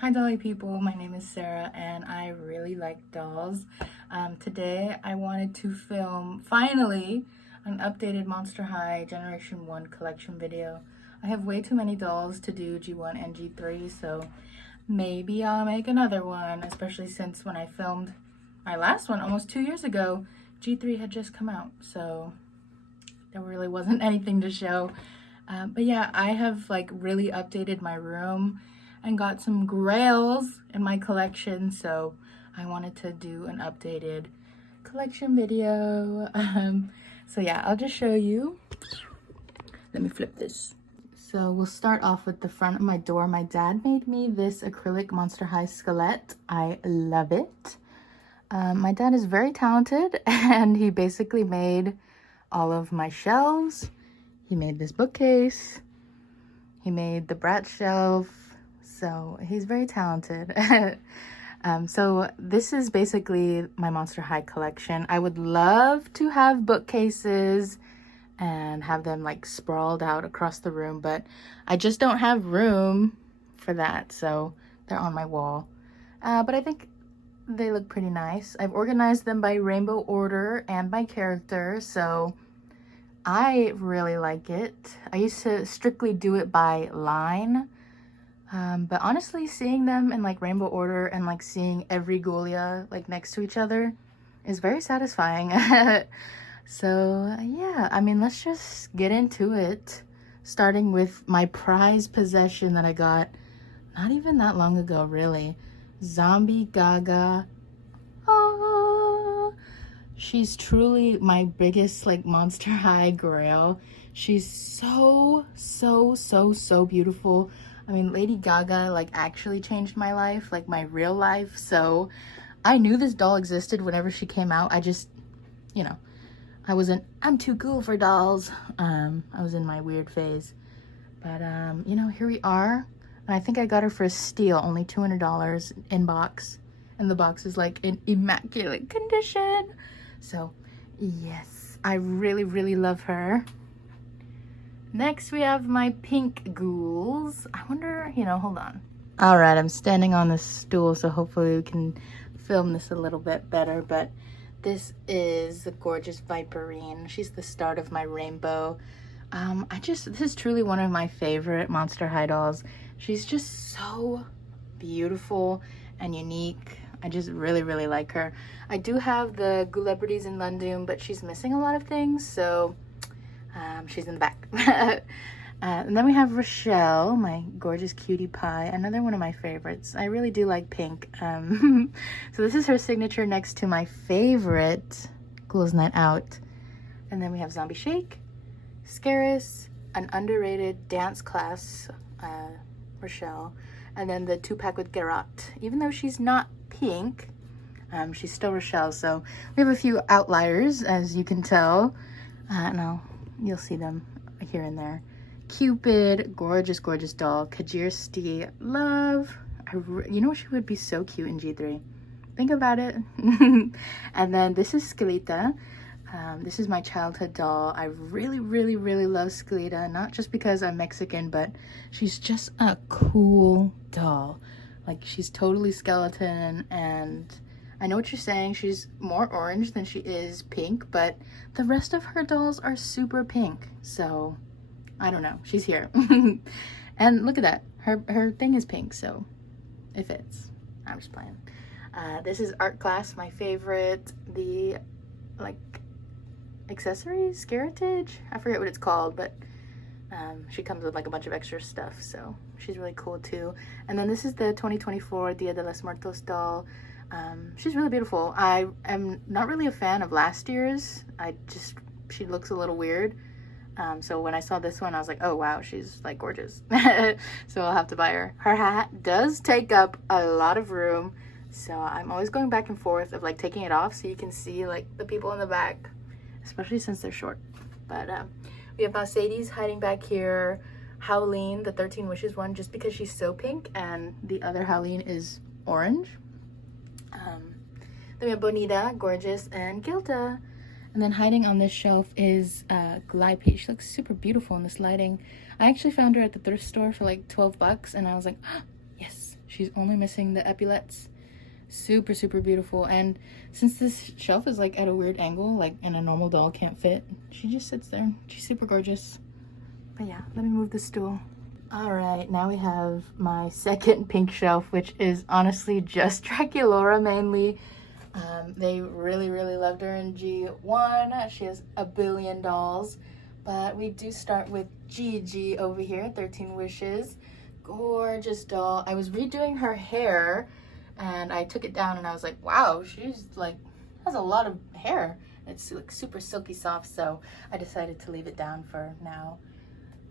Hi dolly people, my name is Sarah and I really like dolls. Today I wanted to film, finally, an updated Monster High Generation 1 collection video. I have way too many dolls to do G1 and G3, so maybe I'll make another one, especially since when I filmed my last one almost 2 years ago, G3 had just come out, so there really wasn't anything to show. But yeah, I have like really updated my room and got some Grails in my collection, so I wanted to do an updated collection video. So yeah, I'll just show you. Let me flip this. So we'll start off with the front of my door. My dad made me this acrylic Monster High skeleton. I love it. My dad is very talented and he basically made all of my shelves. He made this bookcase. He made the brat shelf. So he's very talented. So this is basically my Monster High collection. I would love to have bookcases and have them like sprawled out across the room, but I just don't have room for that. So they're on my wall. But I think they look pretty nice. I've organized them by rainbow order and by character, so I really like it. I used to strictly do it by line, but honestly, seeing them in like rainbow order and like seeing every Gulia like next to each other is very satisfying. So yeah, I mean, let's just get into it, starting with my prized possession that I got not even that long ago, really. Zombie Gaga. Oh, she's truly my biggest like Monster High grail. She's so beautiful. I mean, Lady Gaga like actually changed my life, like my real life. So I knew this doll existed whenever she came out. I just, you know, I'm too cool for dolls. I was in my weird phase. But you know, here we are. And I think I got her for a steal, only $200 in box. And the box is like in immaculate condition. So yes, I really love her. Next we have my pink Ghouls. I wonder, you know, hold on. All right, I'm standing on this stool, so hopefully we can film this a little bit better, but this is the gorgeous Viperine. She's the start of my rainbow. This is truly one of my favorite Monster High dolls. She's just so beautiful and unique. I just really like her. I do have the Celebrities in London, but she's missing a lot of things, so she's in the back. And then we have Rochelle, my gorgeous cutie pie, another one of my favorites. I really do like pink. So this is her signature next to my favorite Ghouls Night Out. And then we have Zombie Shake, Scaris, an underrated dance class, Rochelle, and then the 2-pack with Garrot. Even though she's not pink, she's still Rochelle. So we have a few outliers, as you can tell. You'll see them here and there. Cupid, gorgeous doll. Kajirsti, love. You know, she would be so cute in G3. Think about it. And then this is Skelita. This is my childhood doll. I really love Skelita, not just because I'm Mexican, but she's just a cool doll. Like, she's totally skeleton, and I know what you're saying. She's more orange than she is pink, but the rest of her dolls are super pink. So I don't know. She's here. And look at that. Her thing is pink, so it fits. I'm just playing. This is art class, my favorite. The like accessories, Scaritage. I forget what it's called, but she comes with like a bunch of extra stuff, so she's really cool too. And then this is the 2024 Dia de los Muertos doll. She's really beautiful. I am not really a fan of last year's. She looks a little weird. So when I saw this one, I was like, oh wow, she's like gorgeous. So I'll have to buy her. Her hat does take up a lot of room, so I'm always going back and forth of like taking it off so you can see like the people in the back, especially since they're short. But we have Mercedes hiding back here. Howleen, the 13 Wishes one, just because she's so pink, and the other Howleen is orange. Then we have Bonita, gorgeous, and Gilda. And then hiding on this shelf is Gulia. She looks super beautiful in this lighting. I actually found her at the thrift store for like 12 bucks, and I was like, oh, yes, She's only missing the epaulets. Super, super beautiful. And since this shelf is like at a weird angle, like, and a normal doll can't fit, she just sits there. She's super gorgeous. But yeah, let me move the stool. All right, now we have my second pink shelf, which is honestly just Draculaura mainly. They really, really loved her in G1. She has a billion dolls, but we do start with Gigi over here, 13 Wishes. Gorgeous doll. I was redoing her hair and I took it down and I was like, wow, she's like, has a lot of hair. It's like super silky soft, so I decided to leave it down for now.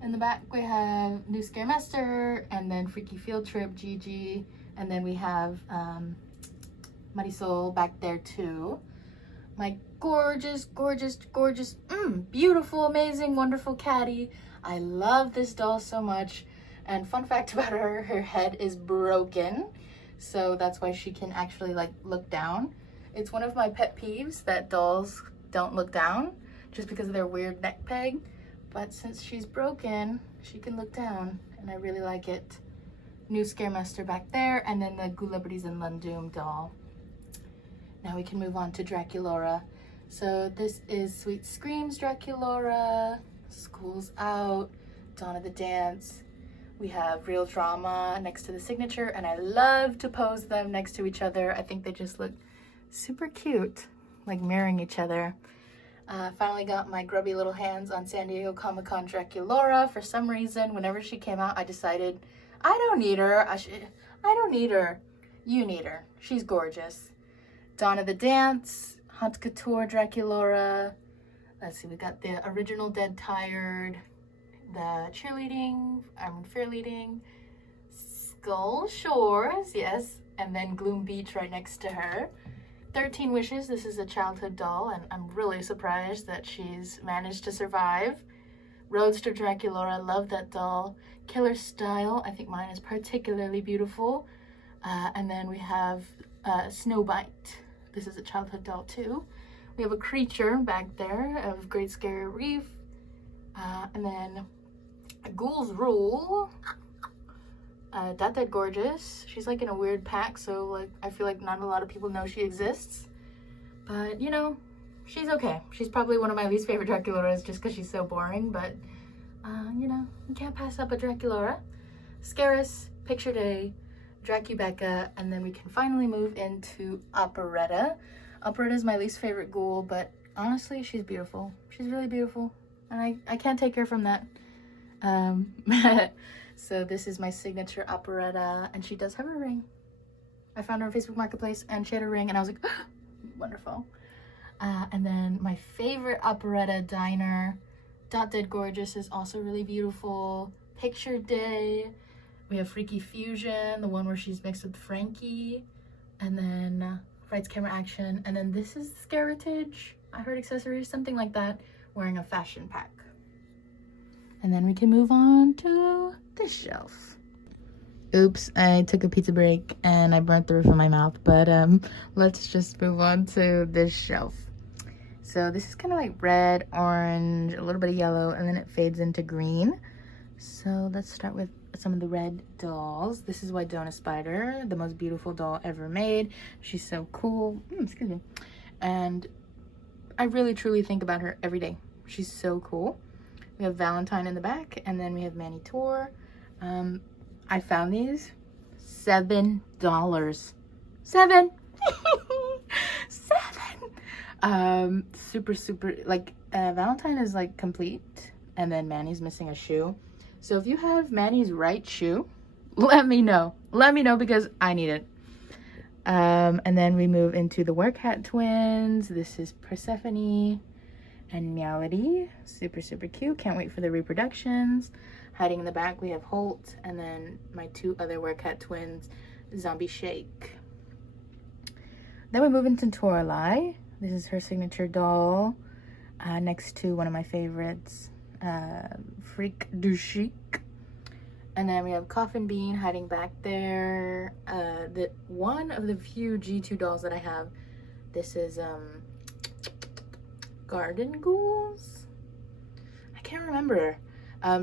In the back we have New Scaremaster, and then Freaky Field Trip, Gigi, and then we have Marisol back there too. My gorgeous, gorgeous, gorgeous, beautiful, amazing, wonderful Caddy. I love this doll so much. And fun fact about her, her head is broken. So that's why she can actually like look down. It's one of my pet peeves that dolls don't look down just because of their weird neck peg. But since she's broken, she can look down, and I really like it. New Scaremaster back there, and then the Gulia and Lundoom doll. Now we can move on to Draculaura. So this is Sweet Screams Draculaura, School's Out, Dawn of the Dance. We have Real Drama next to the signature, and I love to pose them next to each other. I think they just look super cute, like mirroring each other. Finally got my grubby little hands on San Diego Comic-Con Draculaura. For some reason, whenever she came out, I decided, I don't need her. I don't need her. You need her. She's gorgeous. Dawn of the Dance, Haute Couture Draculaura. Let's see, we got the original Dead Tired, the cheerleading, fair leading, Skull Shores, yes, and then Gloom Beach right next to her. 13 Wishes, this is a childhood doll, and I'm really surprised that she's managed to survive. Roadster Draculaura, love that doll. Killer Style, I think mine is particularly beautiful. And then we have Snowbite. This is a childhood doll too. We have a creature back there of Great Scary Reef. And then Ghouls Rule. Dead Gorgeous. She's like in a weird pack, so like I feel like not a lot of people know she exists. But you know, she's okay. She's probably one of my least favorite Draculauras just because she's so boring, but you know, you can't pass up a Draculaura. Scarus, Picture Day, Dracubecca, and then we can finally move into Operetta. Operetta is my least favorite ghoul, but honestly, she's beautiful. She's really beautiful, and I can't take her from that. So this is my signature Operetta, and she does have a ring. I found her on Facebook Marketplace, and she had a ring, and I was like, wonderful. And then my favorite Operetta Diner, Dead Gorgeous, is also really beautiful. Picture Day. We have Freaky Fusion, the one where she's mixed with Frankie, and then Frights Camera Action, and then this is Scaritage. I heard accessories, something like that, wearing a fashion pack. And then we can move on to this shelf. Oops, I took a pizza break and I burnt the roof of my mouth, but let's just move on to this shelf. So this is kind of like red, orange, a little bit of yellow, and then it fades into green. So let's start with some of the red dolls. This is Wydonna Spider, the most beautiful doll ever made. She's so cool. Excuse me. And I really truly think about her every day. She's so cool. We have Valentine in the back, and then we have Manny Tour. I found these $7. $7. $7. Super like Valentine is like complete, and then Manny's missing a shoe. So if you have Manny's right shoe, let me know. Let me know because I need it. And then we move into the Werkat twins. This is Persephone and Meowity. Super cute. Can't wait for the reproductions. Hiding in the back we have Holt, and then my two other Werkat twins, Zombie Shake. Then we move into Toralei. This is her signature doll, next to one of my favorites, Freak du Chic. And then we have Coffin Bean hiding back there. The one of the few G2 dolls that I have. This is Garden Ghouls. I can't remember.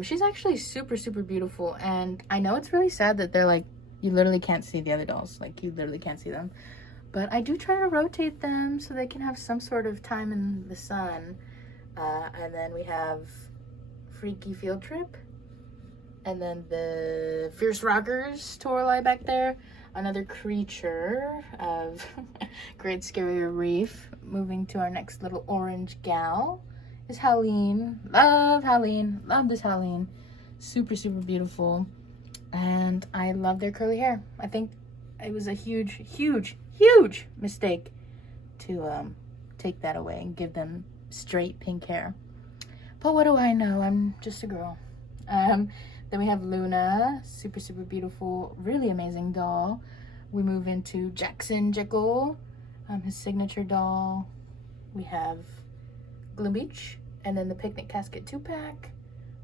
She's actually super beautiful, and I know it's really sad that they're like, You literally can't see the other dolls. Like, you literally can't see them. But I do try to rotate them so they can have some sort of time in the sun. And then we have Freaky Field Trip. And then the Fierce Rockers Torlai back there. Another creature of Great Scary Reef. Moving to our next little orange gal is Howleen. Love Howleen. Love this Howleen. Super, super beautiful. And I love their curly hair. I think it was a huge, huge, huge mistake to take that away and give them straight pink hair. But what do I know? I'm just a girl. Then we have Luna, super, super beautiful, really amazing doll. We move into Jackson Jekyll, his signature doll. We have Gloom Beach, and then the Picnic Casket 2-pack.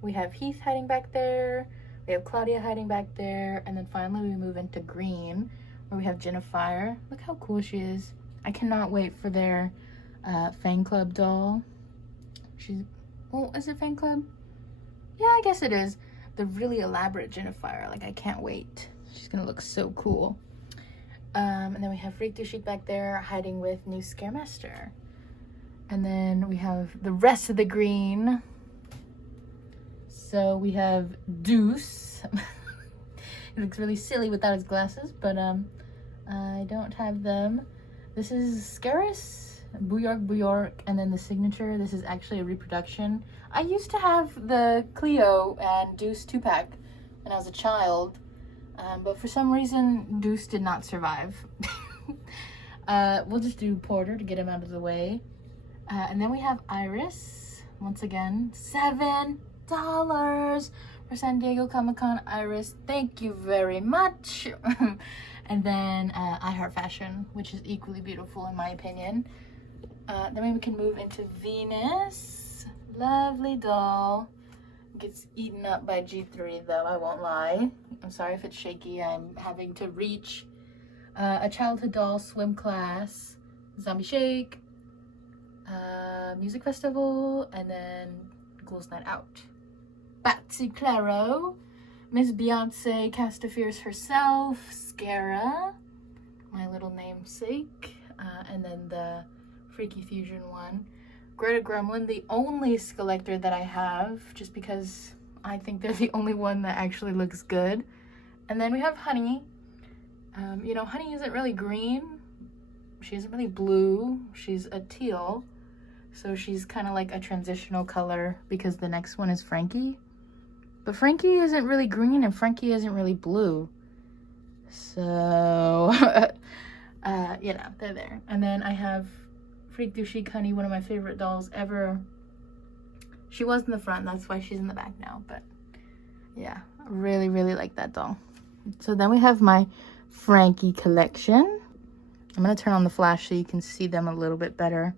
We have Heath hiding back there. We have Claudia hiding back there. And then finally we move into green, where we have Jennifer. Look how cool she is. I cannot wait for their fan club doll. She's, well, is it fan club? Yeah, I guess it is. The really elaborate Jennifer. Like, I can't wait. She's gonna look so cool. And then we have Freak Do Chic back there hiding with new Scaremaster. And then we have the rest of the green. So we have Deuce. He looks really silly without his glasses, but I don't have them. This is Scaris, Booyork, and then the signature. This is actually a reproduction. I used to have the Cleo and Deuce 2-pack when I was a child, but for some reason, Deuce did not survive. We'll just do Porter to get him out of the way. And then we have Iris, once again, $7 for San Diego Comic-Con. Iris, thank you very much. And then I Heart Fashion, which is equally beautiful in my opinion. Then we can move into Venus. Lovely doll. Gets eaten up by G3 though, I won't lie. I'm sorry if it's shaky. I'm having to reach. A childhood doll swim class, Zombie Shake, music festival, and then Ghouls Night Out. Batsy Claro, Miss Beyonce Castafierce herself, Scara, my little namesake, and then the Freaky Fusion one. Greta Gremlin, the only Skelector that I have, just because I think they're the only one that actually looks good. And then we have Honey. You know, Honey isn't really green. She isn't really blue. She's a teal. So she's kind of like a transitional color because the next one is Frankie. But Frankie isn't really green and Frankie isn't really blue. So, you know, they're there. And then I have Freak Do Chic Honey, one of my favorite dolls ever. She was in the front, that's why she's in the back now. But yeah, I really, really like that doll. So then we have my Frankie collection. I'm going to turn on the flash so you can see them a little bit better.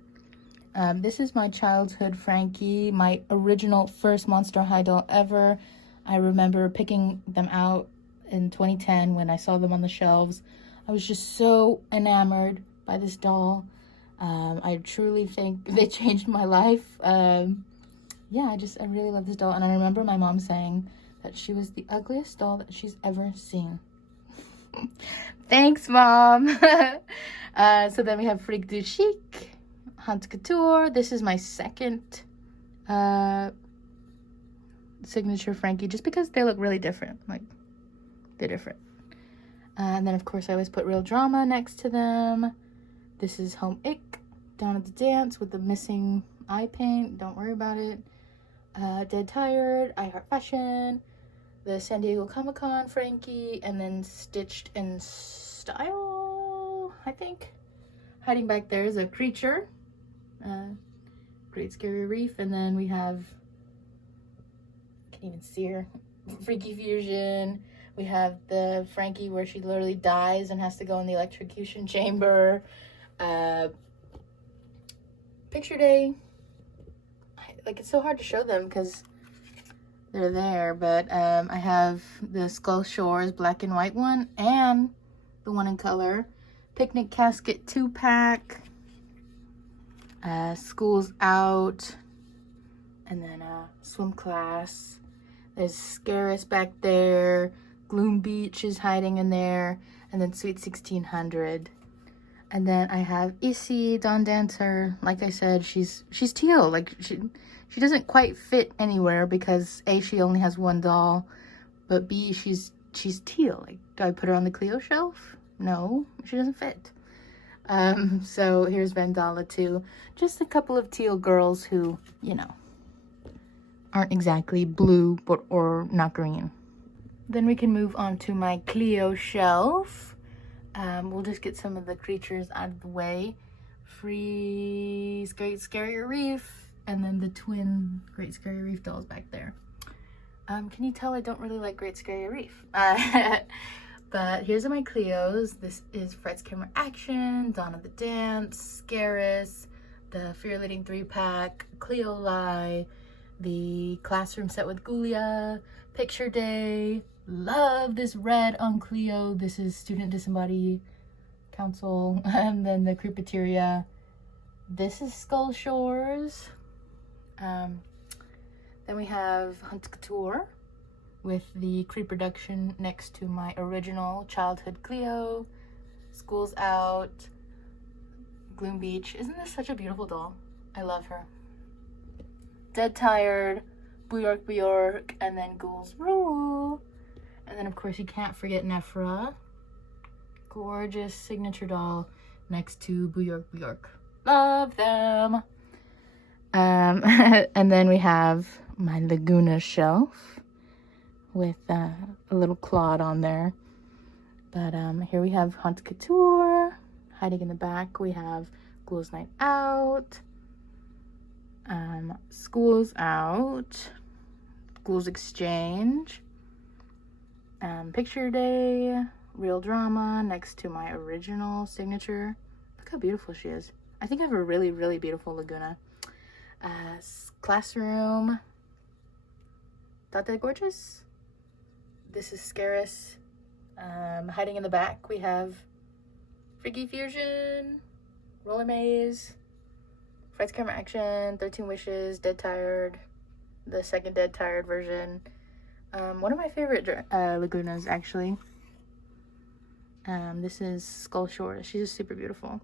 This is my childhood Frankie, my original first Monster High doll ever. I remember picking them out in 2010 when I saw them on the shelves. I was just so enamored by this doll. I truly think they changed my life. Yeah, I really love this doll. And I remember my mom saying that she was the ugliest doll that she's ever seen. Thanks, Mom. So then we have Freak Du Chic, Hunt Couture. This is my second signature Frankie, just because they look really different. Like, they're different. And then, of course, I always put Real Drama next to them. This is Home Ick, Down at the Dance with the missing eye paint. Don't worry about it. Dead Tired, I Heart Fashion, the San Diego Comic-Con Frankie, and then Stitched in Style, I think. Hiding back there is a creature, Great Scary Reef, and then we have, I can't even see her, Freaky Fusion. We have the Frankie where she literally dies and has to go in the electrocution chamber. Picture Day. Like, it's so hard to show them because they're there, but I have the Skull Shores black and white one and the one in color. Picnic Casket 2-pack. School's Out. And then Swim Class. There's Scaris back there. Gloom Beach is hiding in there, and then Sweet 1600. And then I have Issy, Dawn Dancer. Like I said, she's teal. Like she doesn't quite fit anywhere because A, she only has one doll, but B, she's teal. Like, do I put her on the Cleo shelf? No, she doesn't fit. So here's Vandala too. Just a couple of teal girls who, you know, aren't exactly blue or not green. Then we can move on to my Cleo shelf. We'll just get some of the creatures out of the way. Freeze, Great Scary Reef, and then the twin Great Scary Reef dolls back there. Can you tell I don't really like Great Scary Reef? But here's my Cleos. This is Fred's Camera Action, Dawn of the Dance, Scaris, the Fear Leading 3-pack, Cleo Lie, the Classroom set with Gulia, Picture Day. Love this red on Cleo. This is Student Disembodied Council. And then the Creepateria. This is Skull Shores. Then we have Hunt Couture with the Creep Reduction next to my original childhood Cleo. School's Out. Gloom Beach. Isn't this such a beautiful doll? I love her. Dead Tired, Bjork, and then Ghouls Rule. And then, of course, you can't forget Nephra. Gorgeous signature doll next to Bjork. Love them. And then we have my Laguna shelf with a little Claude on there. But here we have Hunt Couture. Hiding in the back, we have Ghouls Night Out. School's Out. Ghouls Exchange. Picture Day, Real Drama next to my original signature. Look how beautiful she is. I think I have a really, really beautiful Laguna. Classroom. Not that gorgeous? This is Scaris. Hiding in the back, we have Freaky Fusion, Roller Maze, Fred's Camera Action, 13 Wishes, Dead Tired, the second Dead Tired version. One of my favorite Lagunas, actually. This is Skull Shores. She's just super beautiful.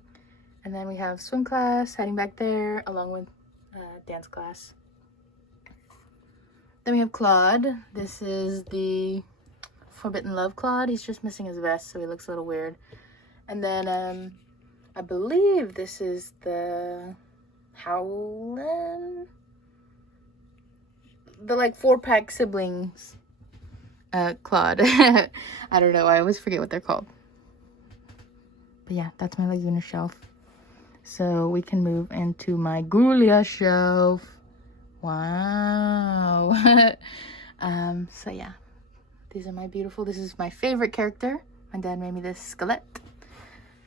And then we have Swim Class hiding back there, along with Dance Class. Then we have Claude. This is the Forbidden Love Claude. He's just missing his vest, so he looks a little weird. And then I believe this is the Howlin'? The like 4-pack siblings Claude. I don't know, I always forget what they're called. But yeah, that's my Laguna shelf. So we can move into my Gulia shelf. Wow. So yeah, these are my beautiful, this is my favorite character. My dad made me this skeleton.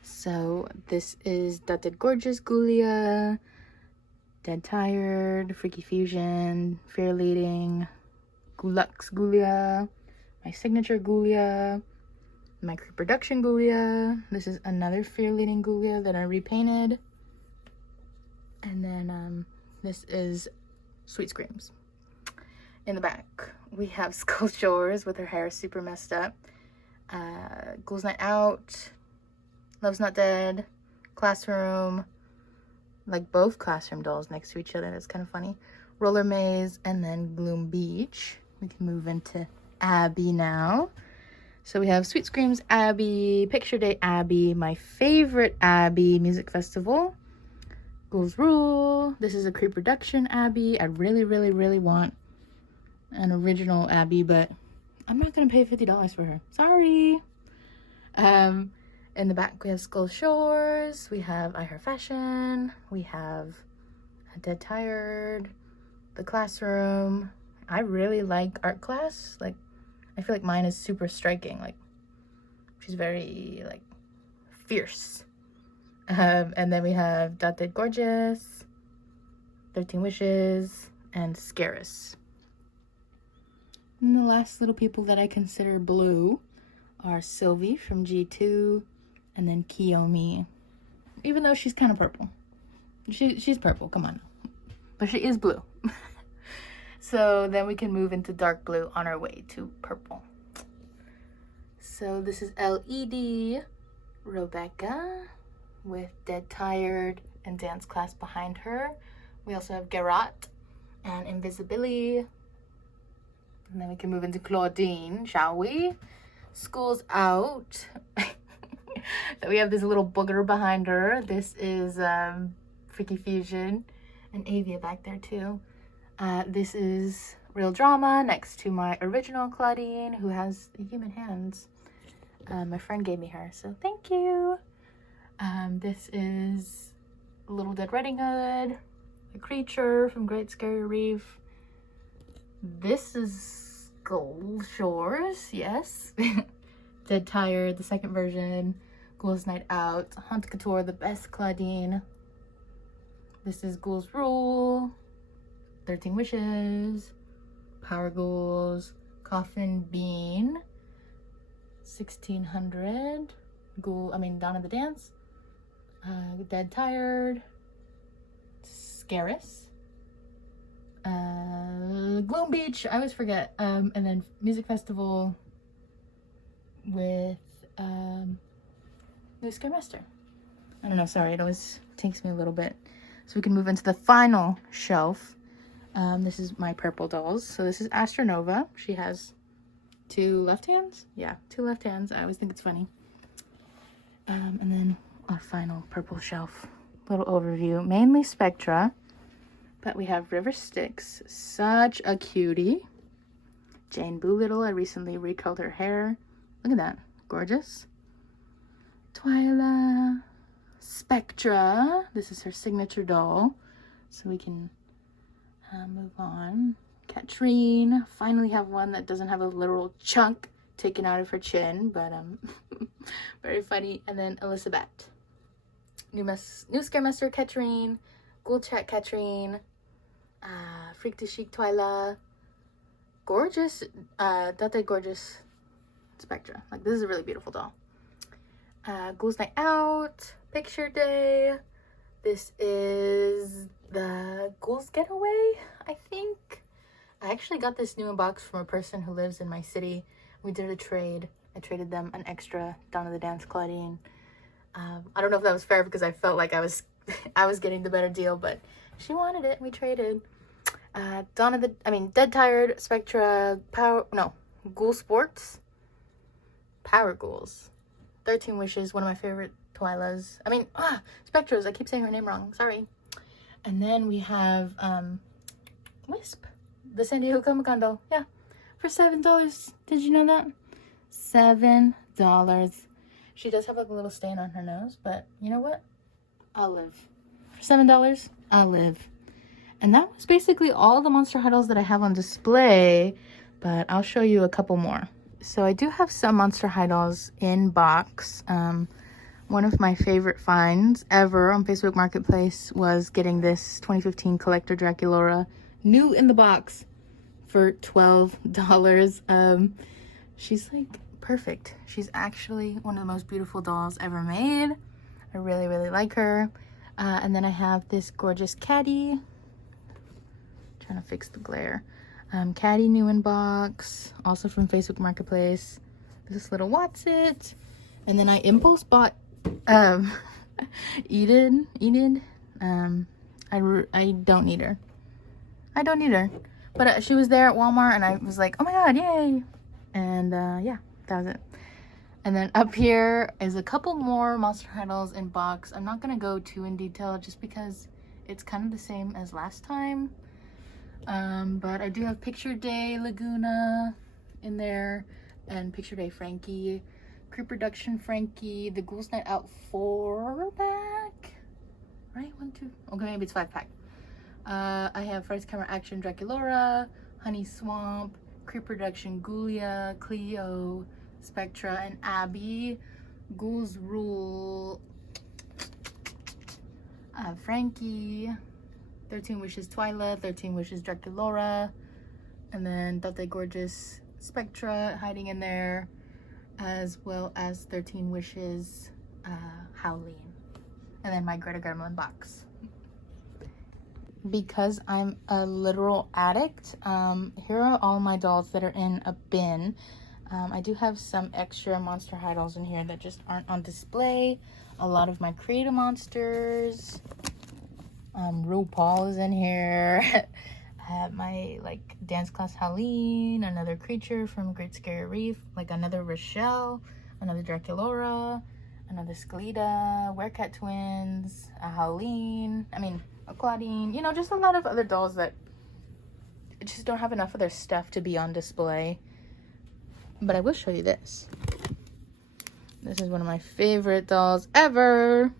So this is Dotted Gorgeous Gulia, Dead Tired, Freaky Fusion, Fear Leading, Gulux Gulia, my signature Gulia, my Creep Production Gulia. This is another Fear Leading Gulia that I repainted. And then this is Sweet Screams. In the back, we have Skull Shores with her hair super messed up. Ghouls Night Out, Love's Not Dead, Classroom, like both Classroom dolls next to each other. That's kind of funny. Roller Maze, and then Gloom Beach. We can move into Abby now. So we have Sweet Screams Abby, Picture Day Abby, my favorite Abby Music Festival, Ghouls Rule. This is a Creep Reduction Abby. I really, really, really want an original Abby, but I'm not gonna pay $50 for her. Sorry. In the back, we have Skull Shores, we have I Her Fashion, we have Dead Tired, The Classroom. I really like art class. Like, I feel like mine is super striking. Like, she's very, like, fierce. And then we have Dotted Gorgeous, 13 Wishes, and Scaris. And the last little people that I consider blue are Sylvie from G2, and then Kiyomi, even though she's kind of purple. She's purple, come on. But she is blue. So then we can move into dark blue on our way to purple. So this is LED Rebecca with Dead Tired and dance class behind her. We also have Garrot and Invisibility. And then we can move into Claudine, shall we? School's out. So we have this little booger behind her. This is Freaky Fusion and Avia back there too. This is Real Drama next to my original Claudine, who has human hands. My friend gave me her, so thank you. This is Little Dead Riding Hood, a creature from Great Scary Reef. This is Gold Shores, yes. Dead Tired, the second version. Ghouls Night Out, Haunted Couture, the best Claudine. This is Ghouls Rule, 13 Wishes, Power Ghouls, Coffin Bean, 1600, Dawn of the Dance, Dead Tired, Scaris, Gloom Beach, I always forget, and then Music Festival with New Scaremaster. I don't know, sorry, it always takes me a little bit. So we can move into the final shelf. This is my purple dolls. So this is Astronova. She has 2 left hands. Yeah, 2 left hands. I always think it's funny. And then our final purple shelf. Little overview. Mainly Spectra. But we have River Styx. Such a cutie. Jane Doolittle. I recently recurled her hair. Look at that. Gorgeous. Twyla. Spectra. This is her signature doll. So we can move on. Katrine. Finally have one that doesn't have a literal chunk taken out of her chin, but very funny. And then Elizabeth. New Scaremaster Katrine. Ghoul Chat Katrine. Freak to Chic Twyla. Gorgeous. Date Gorgeous Spectra. Like, this is a really beautiful doll. Ghouls Night Out. Picture Day. This is the Ghouls Getaway, I think. I actually got this new box from a person who lives in my city. We did a trade. I traded them an extra Dawn of the Dance Claudine. I don't know if that was fair because I felt like I was getting the better deal, but she wanted it. We traded. Dead Tired, Spectra, Ghoul Sports, Power Ghouls, 13 Wishes, one of my favorite Twylas. Spectras. I keep saying her name wrong. Sorry. And then we have Wisp, the San Diego Comic-Con doll. Yeah, for $7. Did you know that? $7. She does have like a little stain on her nose, but you know what? I'll live. For $7, I'll live. And that was basically all the Monster High dolls that I have on display, but I'll show you a couple more. So I do have some Monster High dolls in box. One of my favorite finds ever on Facebook Marketplace was getting this 2015 Collector Draculaura new in the box for $12. She's like perfect. She's actually one of the most beautiful dolls ever made. I really, really like her. And then I have this gorgeous Caddy. Trying to fix the glare. Caddy new in box, also from Facebook Marketplace. This little Watsit. And then I impulse bought Enid. I don't need her. But she was there at Walmart and I was like, oh my god, yay. And yeah, that was it. And then up here is a couple more Monster High dolls in box. I'm not gonna go too in detail just because it's kind of the same as last time. But I do have Picture Day Laguna in there and Picture Day Frankie, Creep Reduction Frankie, the Ghouls Night Out 4-pack, right? 1, 2, okay, maybe it's 5-pack. I have First Camera Action Draculaura, Honey Swamp, Creep Reduction Gulia, Cleo, Spectra, and Abby, Ghouls Rule, Frankie, 13 Wishes Twyla, 13 Wishes Draculaura, and then Date Gorgeous Spectra hiding in there, as well as 13 Wishes Howleen, and then my Greta Gremlin box. Because I'm a literal addict, here are all my dolls that are in a bin. I do have some extra Monster High dolls in here that just aren't on display. A lot of my Creative Monsters. RuPaul is in here. I have my like dance class Halloween, another creature from Great Scary Reef, like another Rochelle, another Draculaura, another Skeleta, Werecat twins, a Halloween, a Claudine, you know, just a lot of other dolls that just don't have enough of their stuff to be on display. But I will show you this. This is one of my favorite dolls ever.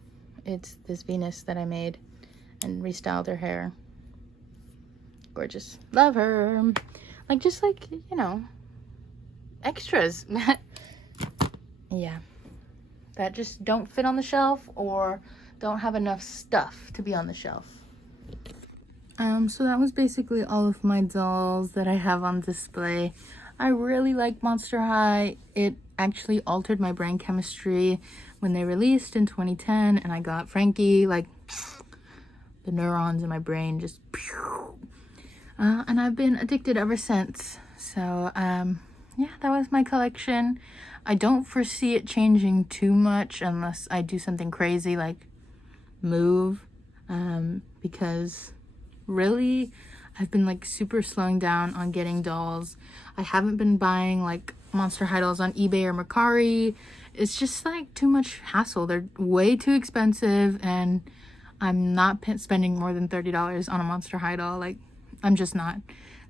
It's this Venus that I made and restyled her hair. Gorgeous. Love her. Like, just like, you know, extras. Yeah. That just don't fit on the shelf or don't have enough stuff to be on the shelf. So that was basically all of my dolls that I have on display. I really like Monster High. It actually altered my brain chemistry when they released in 2010, and I got Frankie, like, the neurons in my brain just and I've been addicted ever since. So yeah, that was my collection. I don't foresee it changing too much unless I do something crazy like move, because really I've been like super slowing down on getting dolls. I haven't been buying like Monster High dolls on eBay or Mercari. It's just like too much hassle. They're way too expensive, and I'm not spending more than $30 on a Monster High doll. Like, I'm just not.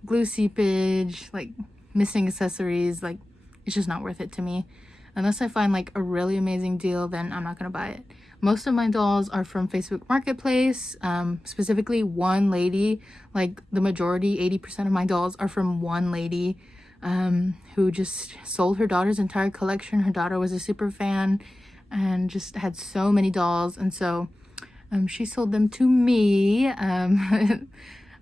Glue seepage, like missing accessories, like it's just not worth it to me. Unless I find like a really amazing deal, then I'm not gonna buy it. Most of my dolls are from Facebook Marketplace, specifically one lady. Like the majority, 80% of my dolls are from one lady who just sold her daughter's entire collection. Her daughter was a super fan and just had so many dolls, and so she sold them to me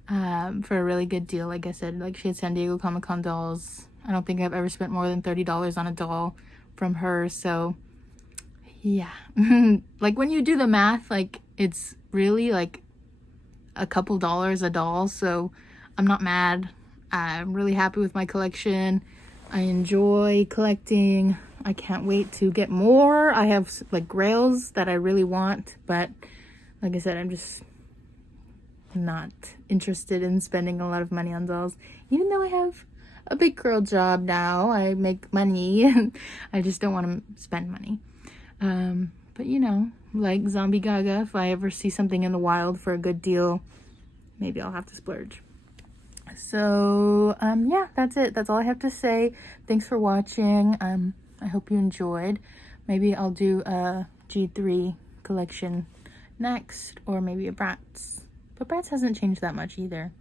for a really good deal. Like I said, like she had San Diego Comic-Con dolls. I don't think I've ever spent more than $30 on a doll from her. So yeah, like when you do the math, like it's really like a couple dollars a doll. So I'm not mad. I'm really happy with my collection. I enjoy collecting. I can't wait to get more. I have like Grails that I really want, but like I said, I'm just not interested in spending a lot of money on dolls. Even though I have a big girl job now, I make money, and I just don't want to spend money. But you know, like Zombie Gaga, if I ever see something in the wild for a good deal, maybe I'll have to splurge. So yeah, that's it. That's all I have to say. Thanks for watching. I hope you enjoyed. Maybe I'll do a G3 collection next, or maybe a Bratz. But Bratz hasn't changed that much either.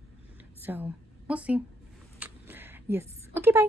So we'll see. Yes. Okay, bye.